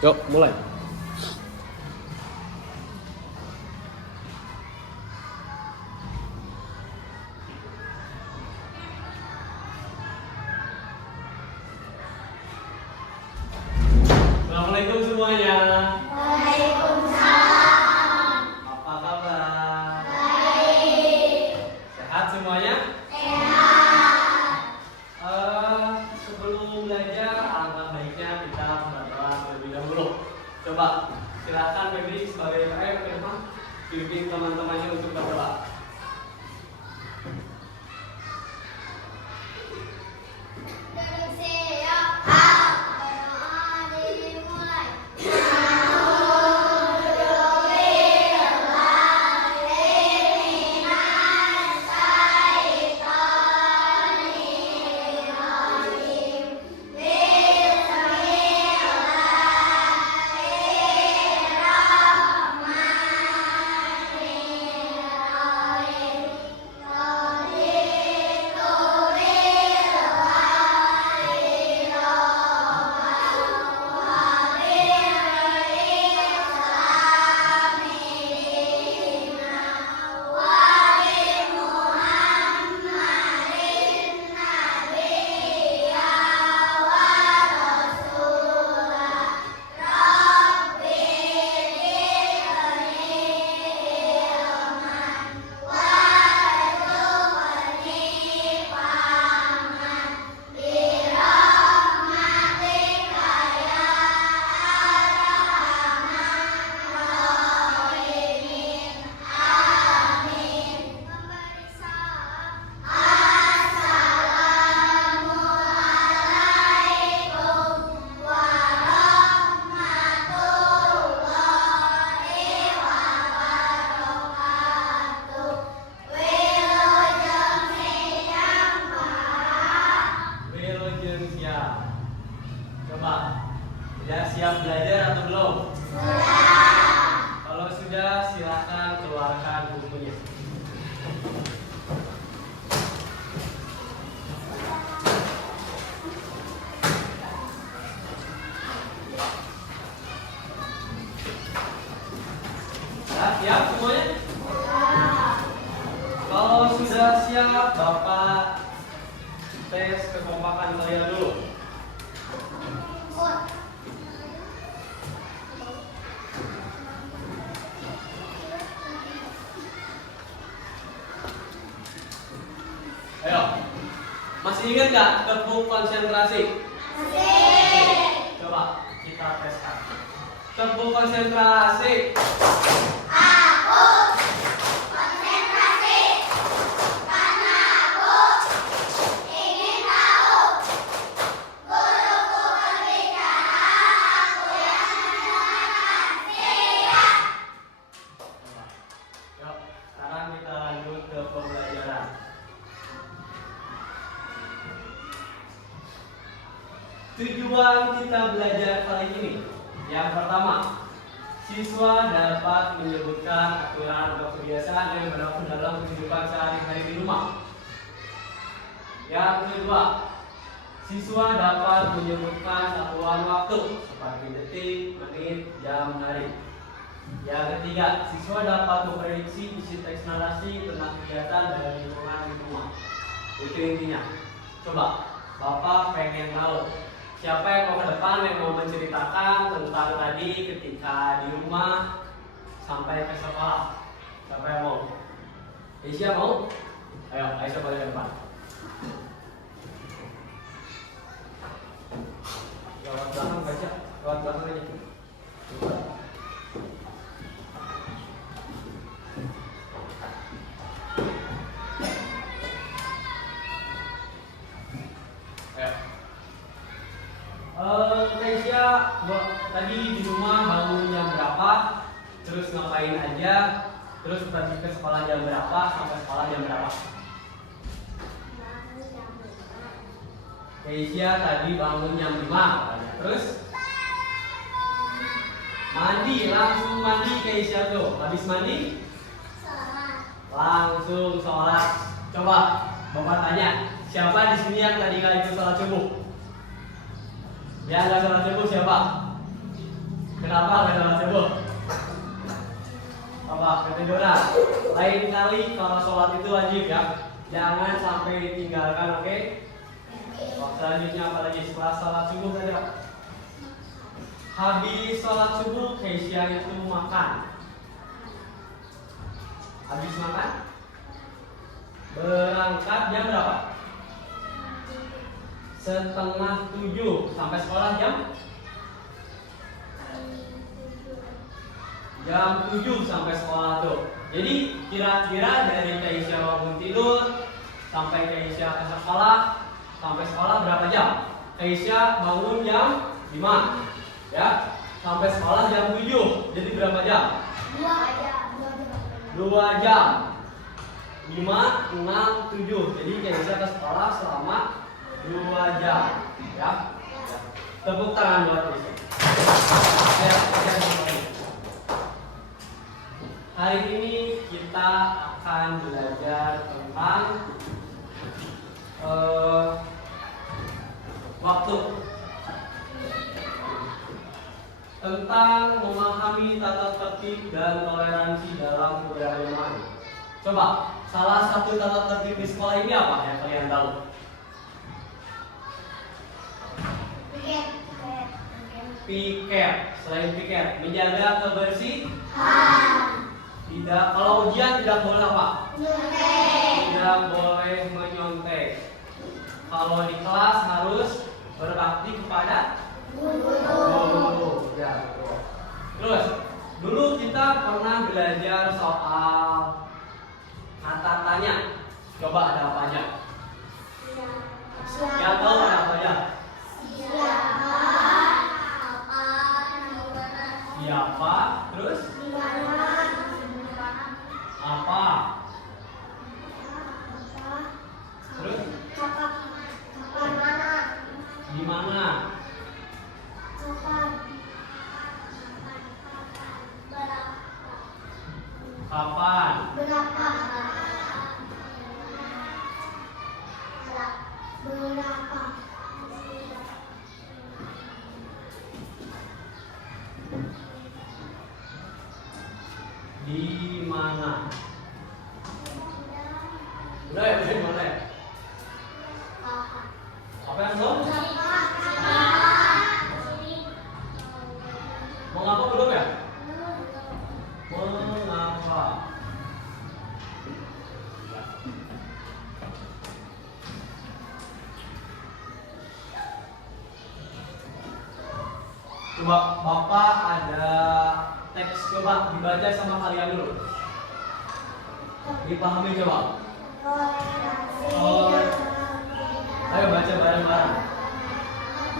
Yuk, mulai. Assalamualaikum semuanya. Waalaikumsalam. Apa kabar? Baik. Sehat semuanya? Sehat. Sebelum belajar, alangkah baiknya kita berdoa terlebih dahulu. Coba silakan Febri sebagai PM ke depan, bimbing teman-temannya untuk berdoa. Duduk siap. Berdoa dimulai. Wilujeng siap. Coba, sudah siap belajar atau belum? Kalau sudah, silakan keluarkan bukunya. Sudah siap semuanya? Kalau sudah siap, Bapak tes kekompakan kalian dulu. Ayo, masih ingat nggak tepuk konsentrasi? Coba kita teskan. Tepuk konsentrasi. Yuk, sekarang kita lanjut ke pembelajaran. Tujuan kita belajar kali ini, yang pertama, siswa dapat menyebutkan aturan atau kebiasaan yang berlaku dalam kehidupan sehari-hari di rumah. Yang kedua, siswa dapat menyebutkan satuan waktu seperti detik, menit, jam, hari. Yang ketiga, siswa dapat memprediksi isi teks narasi tentang kegiatan dalam lingkungan di rumah. Itu intinya. Coba, Bapak pengen tahu siapa yang mau ke depan yang mau menceritakan tentang tadi ketika di rumah sampai ke sekolah. Siapa yang mau? Aisyah mau? Ayo, Aisyah balik ke depan. Lewat belakang baca, lewat belakang aja. Coba. Keisha, tadi di rumah bangun jam berapa? Terus ngapain aja? Terus pergi ke sekolah jam berapa? Sampai sekolah jam berapa? Keisha tadi bangun jam 5 katanya. Terus mandi, langsung mandi Keisha tuh. Habis mandi? Langsung sholat. Coba Bapak tanya, siapa di sini yang tadi kali itu sholat subuh? Yang nggak sholat subuh siapa? Kenapa nggak sholat subuh? Apa? Ketiduran. Lain kali kalau sholat itu wajib ya, jangan sampai ditinggalkan, oke? Selanjutnya apa lagi setelah sholat subuh tadi? Habis sholat subuh, Keisha itu makan. Habis makan, berangkat jam berapa? 6:30 sampai sekolah jam 7 sampai sekolah tuh. Jadi kira-kira dari Keisha bangun tidur sampai Keisha ke sekolah sampai sekolah berapa jam? Keisha bangun jam 5 ya, sampai sekolah jam 7. Jadi berapa jam? 2 jam. 5, 6, 7. Jadi Keisha ke sekolah selama 2 jam ya. Tepuk tangan buat Keisha. Hari ini kita akan belajar tentang waktu, tentang memahami tata tertib dan toleransi dalam keberagaman. Coba, salah satu tata tertib di sekolah ini apa yang kalian tahu? Piket. Selain piket, menjaga kebersihan. Tidak, kalau ujian tidak boleh apa? Tidak boleh menyontek. Kalau di kelas harus berbakti kepada guru. Ya, betul. Terus, dulu kita pernah belajar soal kata tanya. Coba ada apa aja? Yang tahu ada apa aja? Siapa? Terus? Apa? Terus? Di mana? Kapan? Berapa? Di mana? Udah ya, udah gimana ya? Apa yang belum? Mengapa belum ya? Mengapa? Coba Bapak ada teks, coba dibaca sama kalian dulu. Dipahami coba. Ayo baca bareng-bareng.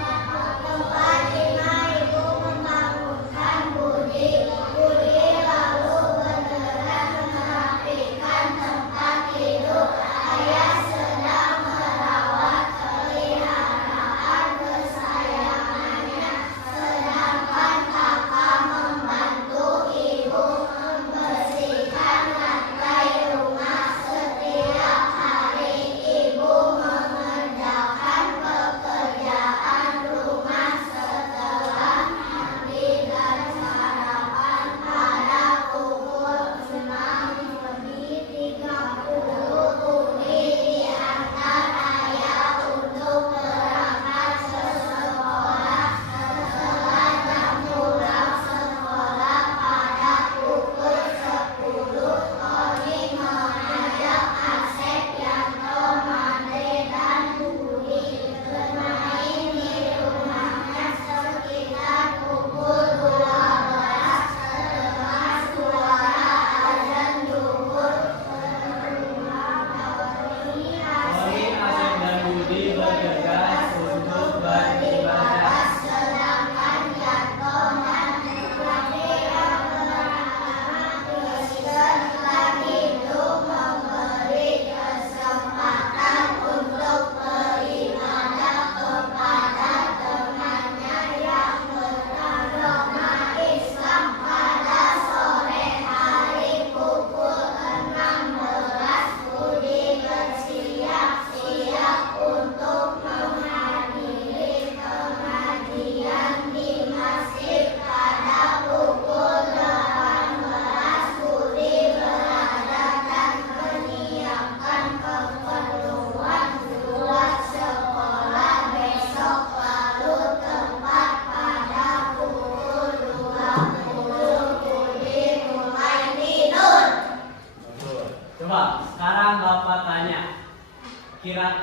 Tempat di mana ibu membangunkan budi lalu beneran merapikan tempat tidur. Ayah sedang merawat peliharaan kesayangannya, sedangkan kakak membantu ibu membersihkan lantai rumah. Setiap hari ibu mengerjakan pekerjaan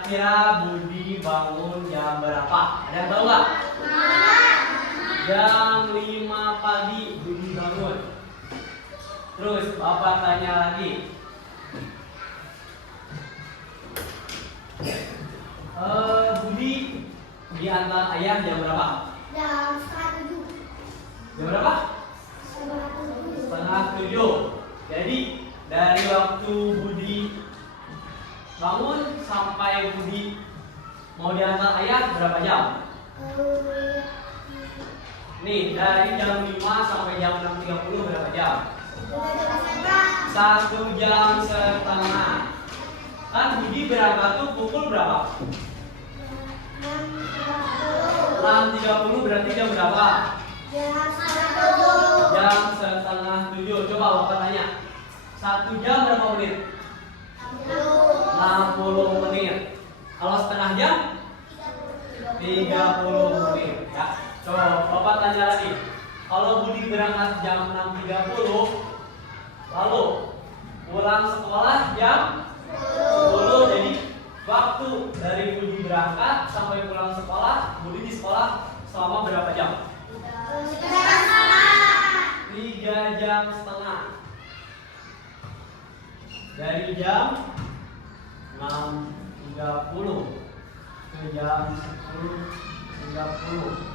kira-kira Budi bangun jam berapa? Ada yang tahu nggak? Jam 5 pagi Budi bangun. Terus Bapak tanya lagi. Budi diantar ayah jam berapa? Jam 7. Jam berapa? Setengah 7. Jadi dari waktu Budi bangun sampai Budi mau diantar ayah berapa jam? Nih dari jam 5 sampai jam 6.30 berapa jam? 1 jam setengah. Kan Budi berangkat tuh pukul berapa? 6.30 berarti jam berapa? Jam setengah 7. Coba Bapak tanya. 1 jam berapa menit? 60 menit. Kalau setengah jam? 30 menit. Ya. Coba Bapak tanya lagi. Kalau Budi berangkat jam 6.30, lalu pulang sekolah jam 10. Jadi waktu dari Budi berangkat sampai pulang sekolah, Budi di sekolah selama berapa jam? 3 jam setengah. Dari jam 6.30 ke jam 10.30.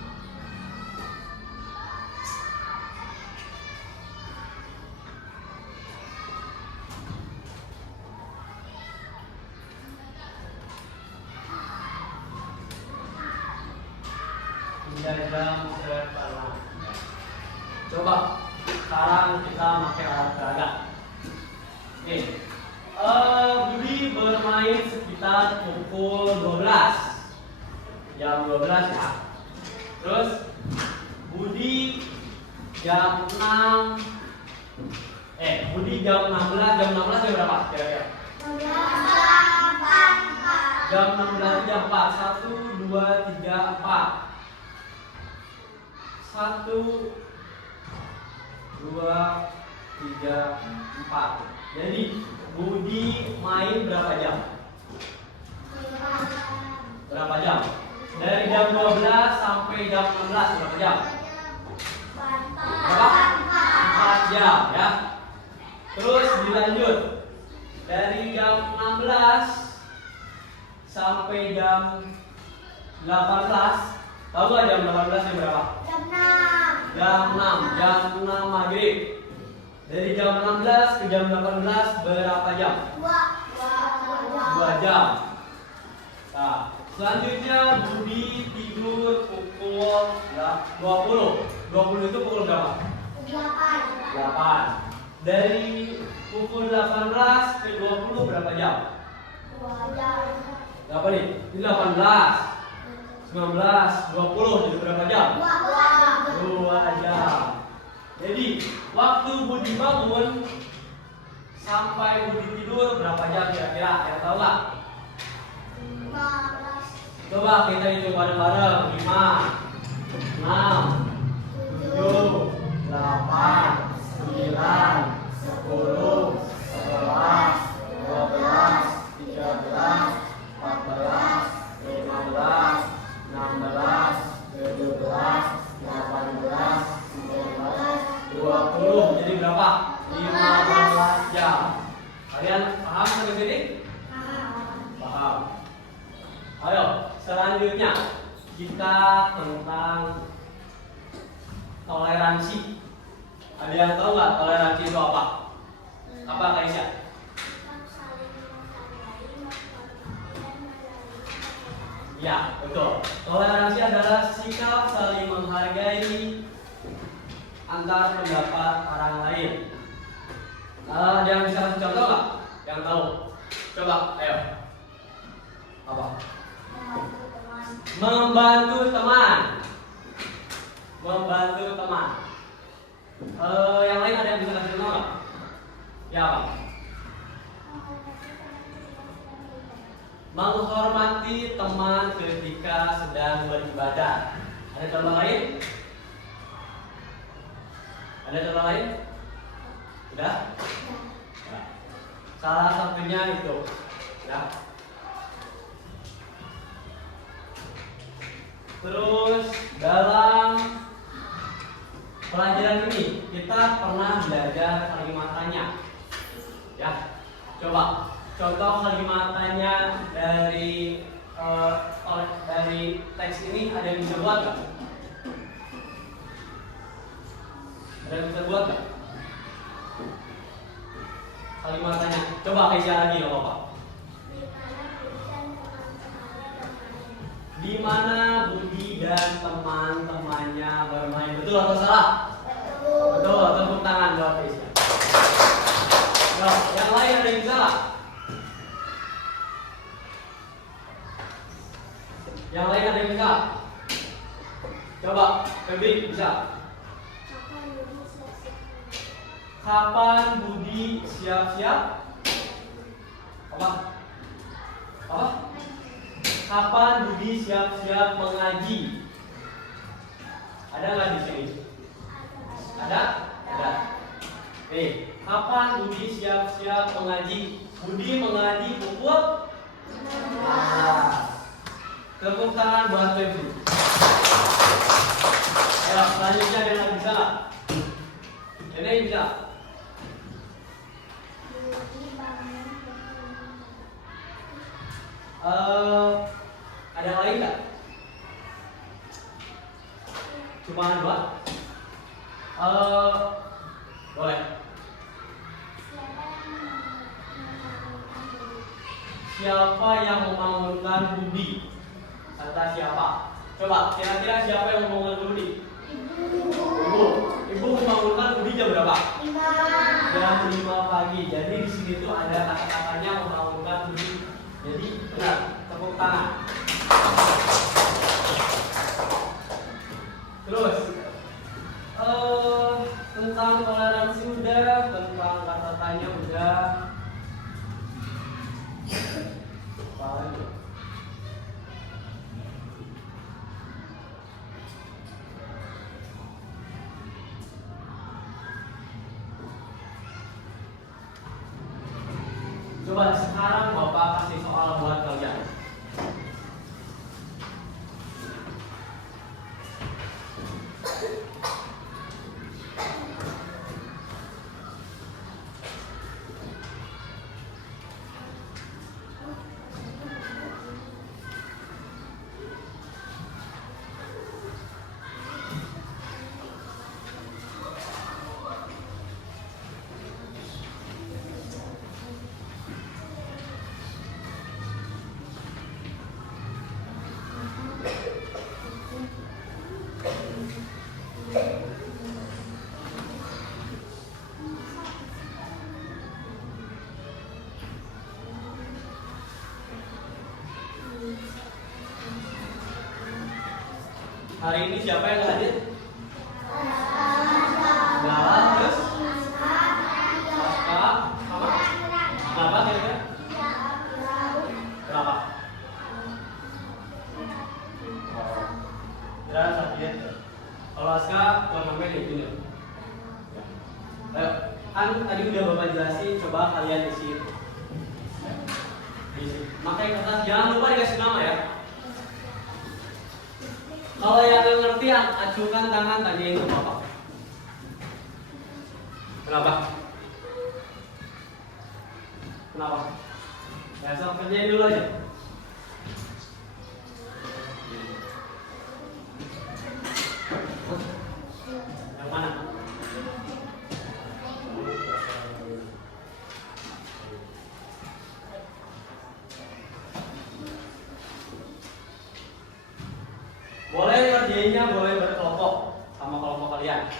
Jam setengah. Coba sekarang kita pakai alat peraga. Oke. Budi bermain sekitar pukul 12. Jam 12 ya. Terus Budi jam 6 Budi jam 16 jam berapa kira-kira? Jam 16 jam 4. 1 2 3 4. 1 2 3 4. Jadi Budi main berapa jam? Berapa jam? Dari jam 12 sampai jam 16 berapa jam? Berapa? 4 jam ya. Terus dilanjut. Dari jam 16 sampai jam 18. Tahu nggak jam 18 jam berapa? Jam 6 maghrib. Dari jam 16 ke jam 18 berapa jam? 2 jam. Nah, selanjutnya Budi tidur pukul 20. 20 itu pukul berapa? 8. Dari pukul 18 ke 20 berapa jam? 2 jam. Berapa nih? Ini 18. 19, 20 jadi berapa jam? 2 jam. Jadi waktu Budi bangun sampai Budi tidur berapa jam kira-kira? Yang tahu nggak? 15. Coba kita hitung bareng-bareng. 5, 6, 7, 8, 9, 10, 11, 12, 13, 14, 15, 16, 17, 18, 19, 20. Jadi berapa? 15 jam. Kalian paham sampai sini? Paham. Ayo, selanjutnya kita tentang toleransi. Ada yang tahu nggak toleransi itu apa? Apa Kak Isya? Ya, betul. Toleransi adalah sikap saling menghargai antar pendapat orang lain. Ada yang bisa kasih contoh nggak? Yang tahu? Coba, ayo. Apa? Membantu teman. Membantu teman. Yang lain ada yang bisa kasih contoh nggak? Ya apa? Menghormati teman ketika sedang beribadah. Ada contoh lain? Ada contoh lain? Sudah? Ya. Salah satunya itu. Ya. Terus dalam pelajaran ini kita pernah belajar kalimat tanya. Ya, coba contoh kalimat tanya dari teks ini ada yang bisa buat nggak? Ada yang bisa buat nggak? Kalimat tanya. Coba Keisha lagi nggak apa-apa. Di mana Budi dan teman-temannya bermain? Betul atau salah? Betul. Tepuk tangan buat Keisha. Nah, yang lain ada yang bisa nggak? Yang lain ada yang bisa? Coba, Febri bisa. Kapan Budi siap-siap? Apa? Apa? Kapan Budi siap-siap mengaji? Ada nggak di sini? Ada? Ada. Kapan Budi siap-siap mengaji? Budi mengaji pukul? Tepuk tangan buat Febri. Ayo, selanjutnya ada yang bisa nggak? Ada yang bisa? Ada yang lain nggak? Cuma dua? Boleh. Siapa yang membangunkan Budi? Kata siapa? Coba, kira-kira siapa yang membangunkan Budi? Ibu. Ibu membangunkan Budi jam berapa? 5. Jam 5 pagi. Jadi di sini tuh ada kata-katanya membangunkan Budi. Jadi benar, tepuk tangan. Terus tentang toleransi udah, tentang kata tanya udah. Apa lagi? Coba sekarang Bapak kasih soal buat kalian. Hari ini siapa yang hadir? Nah, terus? Aska, sama? Kenapa kira-kira? Kenapa? Kira sakit. Kalau Aska, namanya itu nih. Ayo, kan tadi udah Bapak jelasin, coba kalian isi. Makanya kertas, jangan lupa dikasih nama ya. Kalau yang ngerti, acungkan tangan, tanyain ke Bapak. Kenapa? Kenapa? Ya, so, kerjain dulu aja. Yang mana? Boleh ngerjainnya, boleh berkelompok sama kelompok kalian.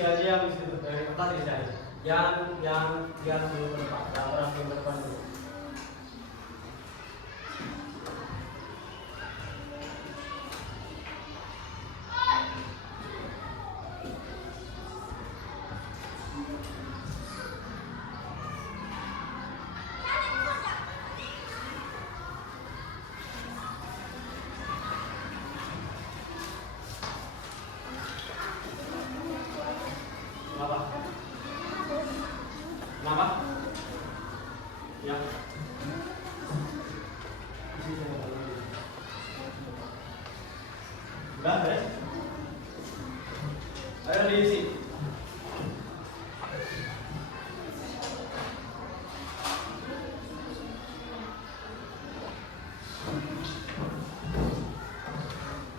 isi aja yang isi dari kertas isi aja. Yang belum berdepan, yang orang belum berdepan dulu. Kenapa? Ya. Udah, beres? Ayo diisi.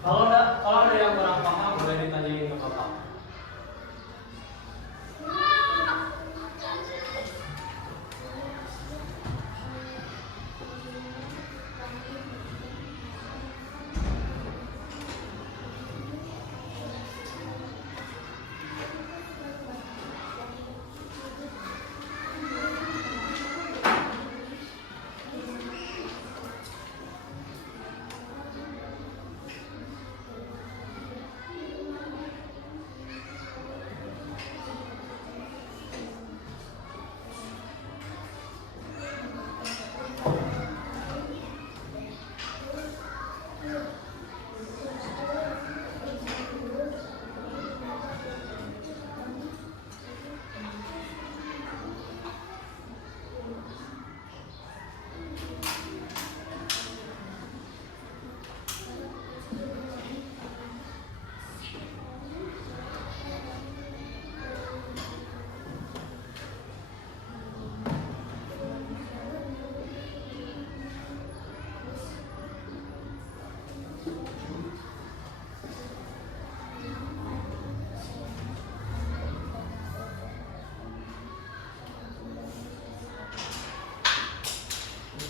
Kalau ada yang kurang paham boleh ditanyain ke Bapak.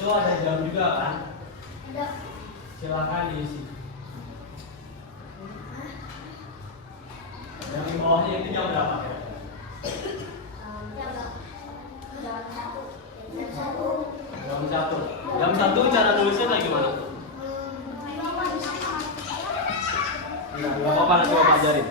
Itu ada jam juga kan? Ada. Silakan diisi. Yang di bawahnya itu jam berapa? Jam 1 cara nulisnya kayak gimana? Enggak apa-apa, nanti Bapak ajarin.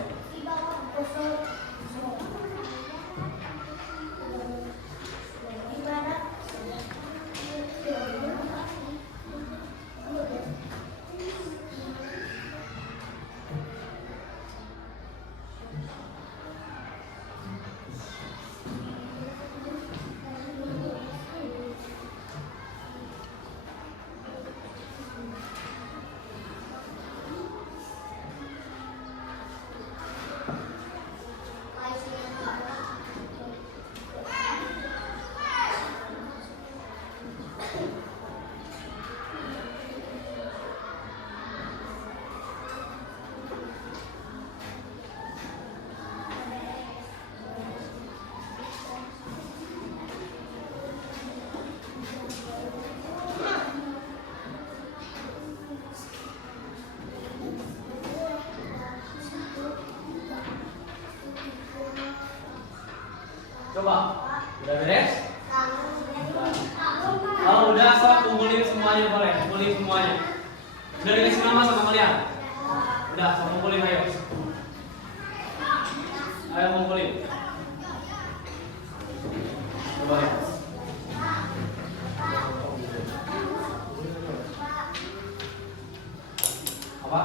Coba, udah beres? Kalau udah, sok kumpulin semuanya boleh, kumpulin semuanya. Udah dikasih nama sama kalian? Udah, sok kumpulin ayo. Ayo kumpulin. Coba ya. Apa?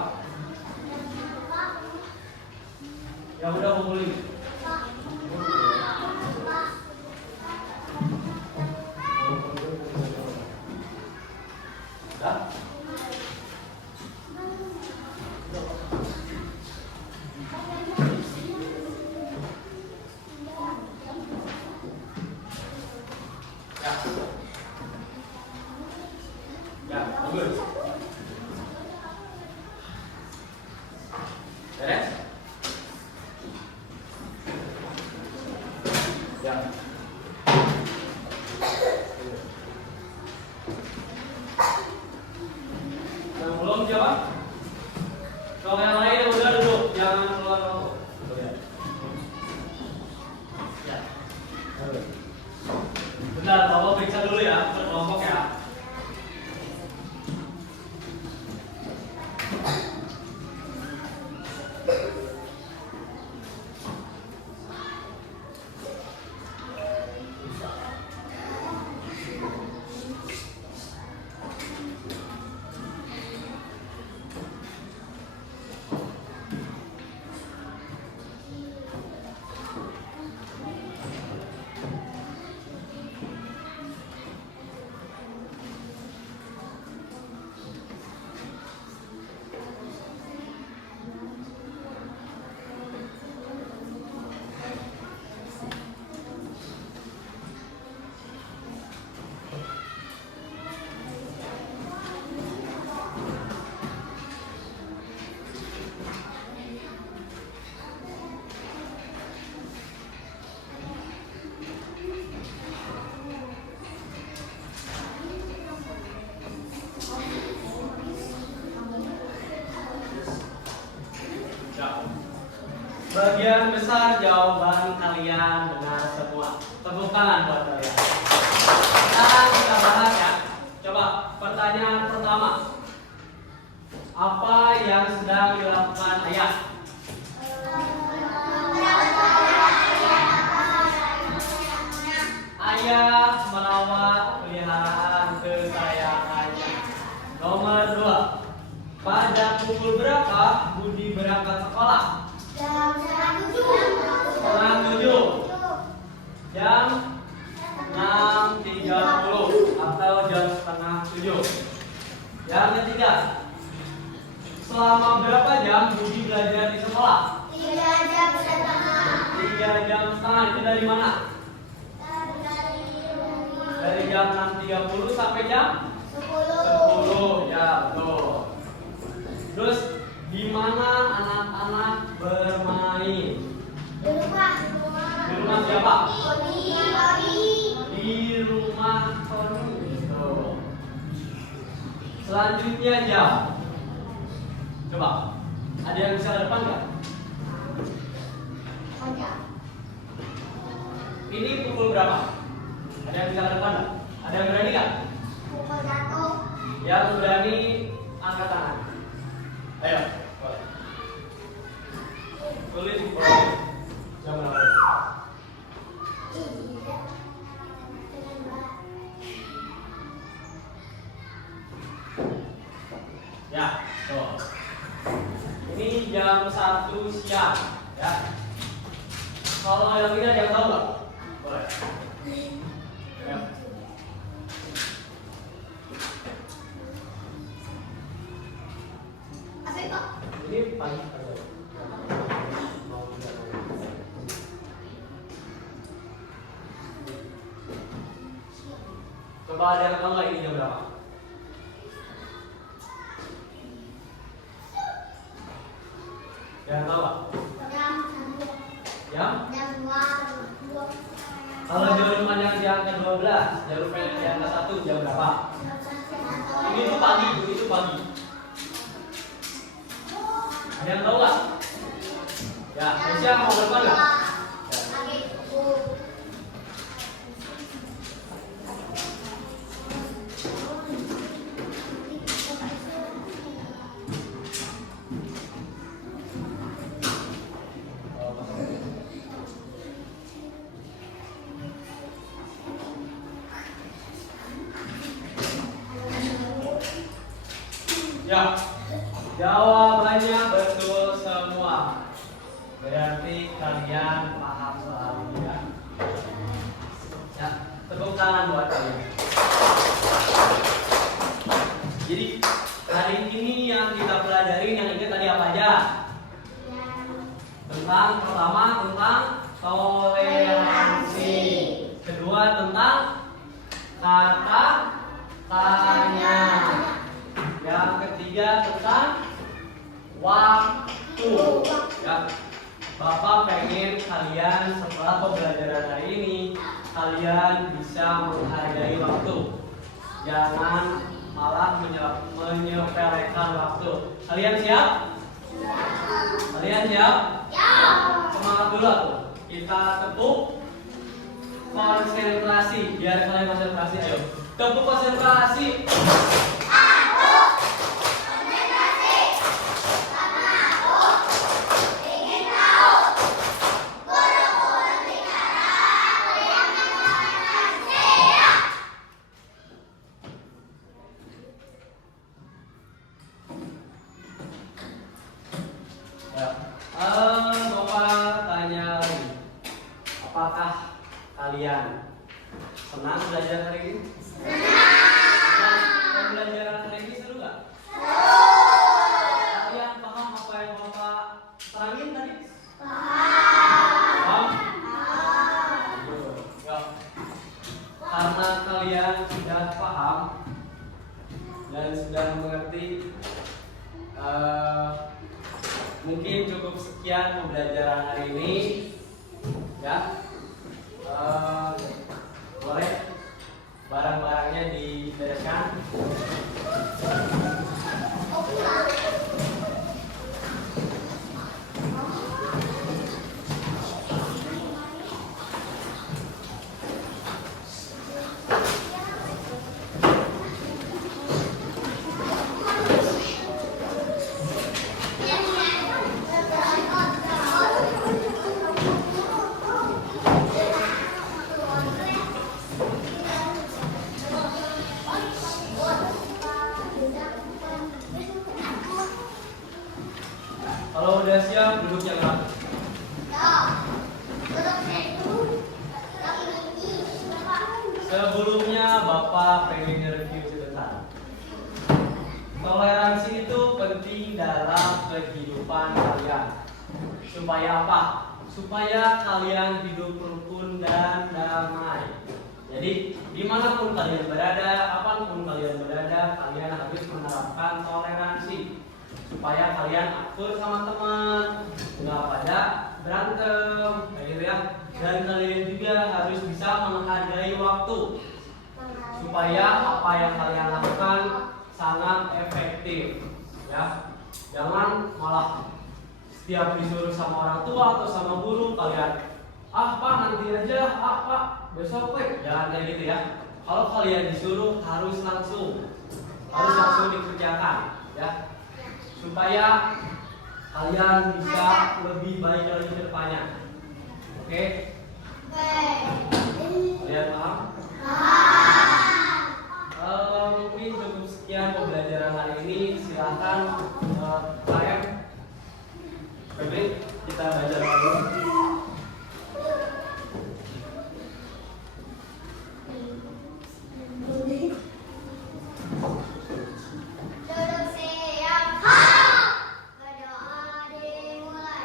Ya udah kumpulin. Ya, bagus. Beres? Sebagian besar jawaban kalian benar semua. Tepuk tangan buat kalian. Sekarang kita bahas ya. Coba pertanyaan pertama. Apa yang sedang dilakukan ayah? Ayah merawat peliharaan kesayangannya. Nomor 2. Pada pukul berapa Budi berangkat sekolah? Jam 7. Setengah 7. Jam 6.30 atau jam setengah 7. Yang ketiga, selama berapa jam Budi belajar di sekolah? 3 jam setengah. 3 jam setengah. Itu dari mana? Dari jam 6.30 sampai jam 10. Ya, betul. Terus di mana anak-anak bermain? Di rumah. Di rumah siapa? Di Di rumah Tony. Tuh. Selanjutnya jam. Coba. Ada yang bisa ke depan nggak? Ini pukul berapa? Ada yang bisa ke depan nggak? Ada yang berani nggak? Pukul 1. Yang berani angkat tangan. Ayo. Boleh. Tulis boleh. Jam berapa? Ya, tuh. Ini jam 1 siang, ya. Kalau yang ini ada yang tahu nggak? Boleh. Ya. Ini pagi. Coba ada yang tahu nggak ini jam berapa? Yang tahu nggak? Jam? Kalau jalur panjang yang ke-12, jalur pendek yang ke-1 jam berapa? Ini tuh pagi, itu pagi. Ada yang tahu nggak? Ya, Aisyah mau berapa nggak? Ya, jawabannya betul semua. Berarti kalian paham soal ini ya. Ya, tepuk tangan buat kalian. Jadi hari ini yang kita pelajari, yang ingat tadi apa aja? Tentang pertama tentang toleransi. Kedua tentang kata tanya. Yang ketiga tentang waktu. Ya, Bapak pengen kalian setelah pembelajaran hari ini kalian bisa menghargai waktu. Jangan malah menyepelekan waktu. Kalian siap? Kalian siap? Semangat dulu tuh. Kita tepuk konsentrasi. Biar kalian konsentrasi. Ayo, tepuk konsentrasi. Bapak tanya lagi, apakah kalian senang belajar hari ini? Senang. Pembelajaran hari ini seru nggak? Kalian paham apa yang Bapak terangin tadi? Paham? Ya. Karena kalian sudah paham dan sudah mengerti, mungkin cukup sekian pembelajaran hari ini, ya. Boleh barang-barangnya dibereskan. siap duduk yang rapi. Ya. Duduk situ. Yang ini. Bapak. Sebelumnya Bapak pengen nge-review sebentar. Toleransi itu penting dalam kehidupan kalian. Supaya apa? Supaya kalian hidup rukun dan damai. Jadi dimanapun kalian berada, apapun kalian berada, kalian harus menerapkan toleransi supaya kalian akur sama teman, nggak pada berantem, kayak gitu ya. Dan kalian juga harus bisa menghargai waktu supaya apa yang kalian lakukan sangat efektif, ya. Jangan malah setiap disuruh sama orang tua atau sama guru kalian Pak nanti aja, Pak besok jangan kayak gitu ya. Kalau kalian disuruh harus langsung dikerjakan, ya, supaya kalian bisa lebih baik lagi ke depannya. Oke? Kalian paham? Mungkin cukup sekian pembelajaran hari ini. Silahkan KM Febri, kita belajar dulu. Duduk siap. Berdoa dimulai.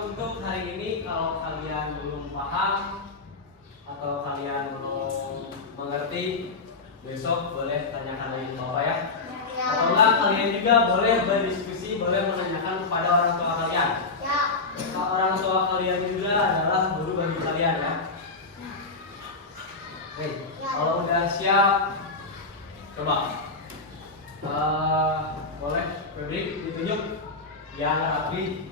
Untuk hari ini kalau kalian belum paham atau kalian belum mengerti, besok boleh tanyakan lagi ke Bapak ya. Atau enggak kalian juga boleh berdiskusi, boleh menanyakan kepada orang tua kalian. Ya. Orang tua kalian juga adalah guru bagi kalian ya. Oke, kalau udah siap, coba boleh Febri ditunjuk yang rapi.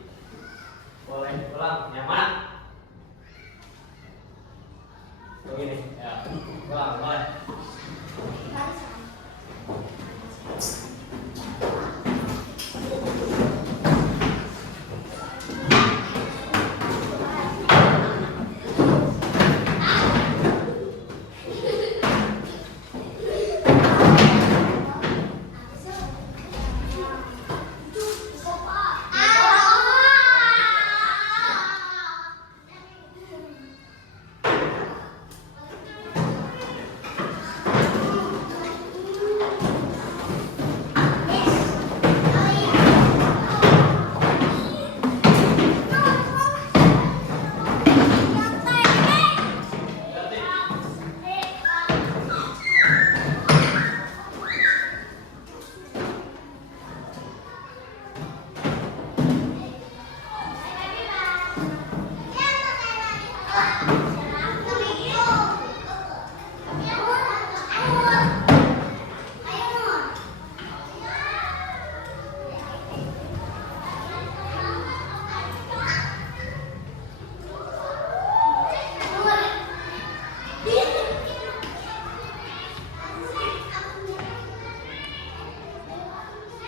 Boleh ulang, yang mana? Yang ini, ya. Ulang, boleh. Ya.